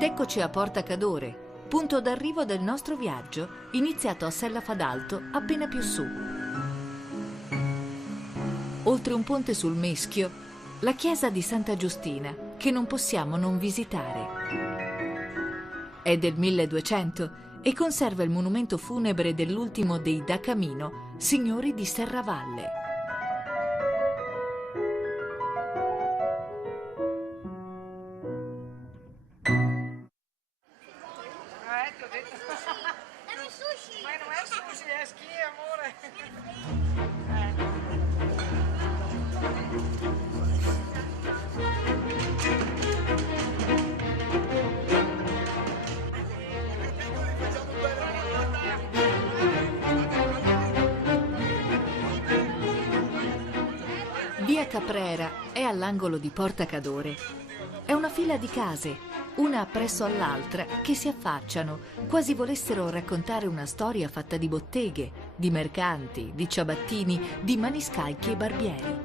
Ed eccoci a Porta Cadore, punto d'arrivo del nostro viaggio, iniziato a Sella Fadalto, appena più su. Oltre un ponte sul Meschio, la chiesa di Santa Giustina, che non possiamo non visitare. È del 1200 e conserva il monumento funebre dell'ultimo dei Da Camino, signori di Serravalle. Ma non è sushi, è schi, amore. Via Caprera è all'angolo di Porta Cadore. È una fila di case, una appresso all'altra, che si affacciano, quasi volessero raccontare una storia fatta di botteghe, di mercanti, di ciabattini, di maniscalchi e barbieri.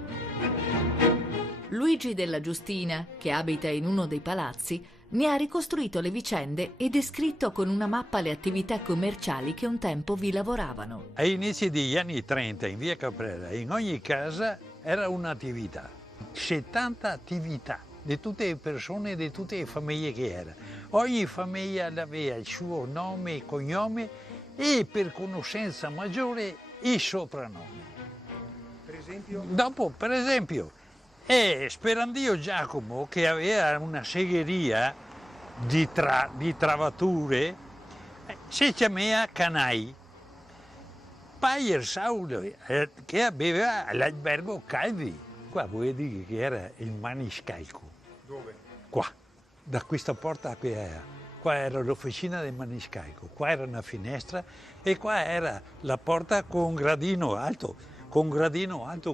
Luigi della Giustina, che abita in uno dei palazzi, ne ha ricostruito le vicende e descritto con una mappa le attività commerciali che un tempo vi lavoravano. Agli inizi degli anni 30 in via Caprera, in ogni casa era un'attività, 70 attività di tutte le persone, di tutte le famiglie che era. Ogni famiglia aveva il suo nome e cognome e per conoscenza maggiore il soprannome. Per esempio? Dopo, per esempio, Sperandio Giacomo, che aveva una segheria di travature, si chiamava Canai. Payer Saulo, che aveva l'albergo Calvi. Qua vuol dire che era il maniscalco. Dove? Qua, da questa porta qui era. Qua era l'officina del maniscalco, qua era una finestra e qua era la porta con gradino alto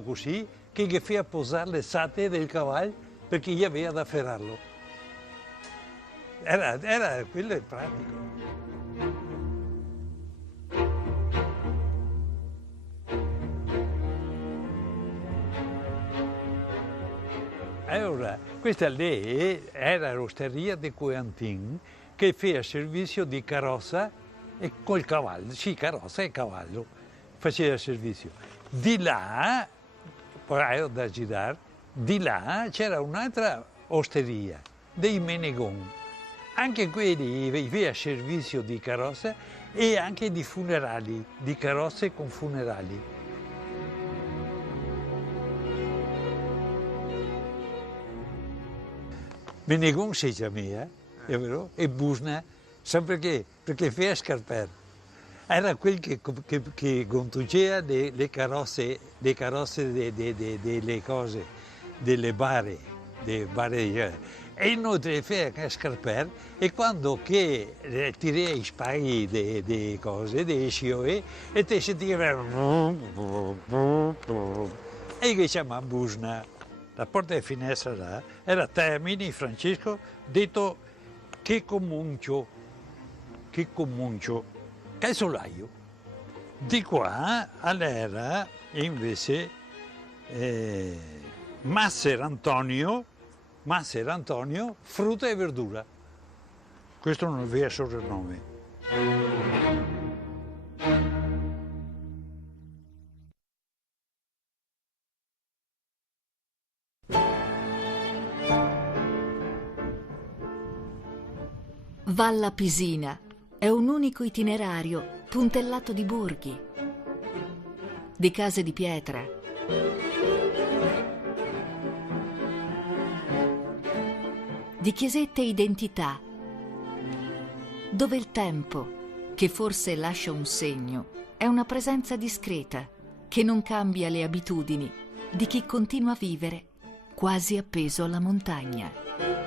così, che gli faceva posare le sate del cavallo perché gli aveva da ferrarlo. Era quello è pratico. Allora, questa lì era l'osteria di Coentin che faceva servizio di carrozza e col cavallo, sì, carrozza e cavallo, faceva servizio. Di là, poi da girare, di là c'era un'altra osteria, dei Menegon. Anche quelli faceva servizio di carrozza e anche di funerali, di carrozze con funerali. Menegon si chiamava, è vero? E Busna, sempre perché faceva scarpare. Era quel che conduceva le carrozze delle cose, delle bare, e inoltre faceva scarpare e quando che tirava i spaghi delle cose, dei scioe, e te sentiva e che si chiama Busna. La porta di finestra là era Termini Francesco, detto che comuncio, calzolaio. Di qua all'era invece Masser Antonio, frutta e verdura. Questo non aveva soprannome. Valla Pisina è un unico itinerario puntellato di borghi, di case di pietra, di chiesette identità, dove il tempo, che forse lascia un segno, è una presenza discreta che non cambia le abitudini di chi continua a vivere quasi appeso alla montagna.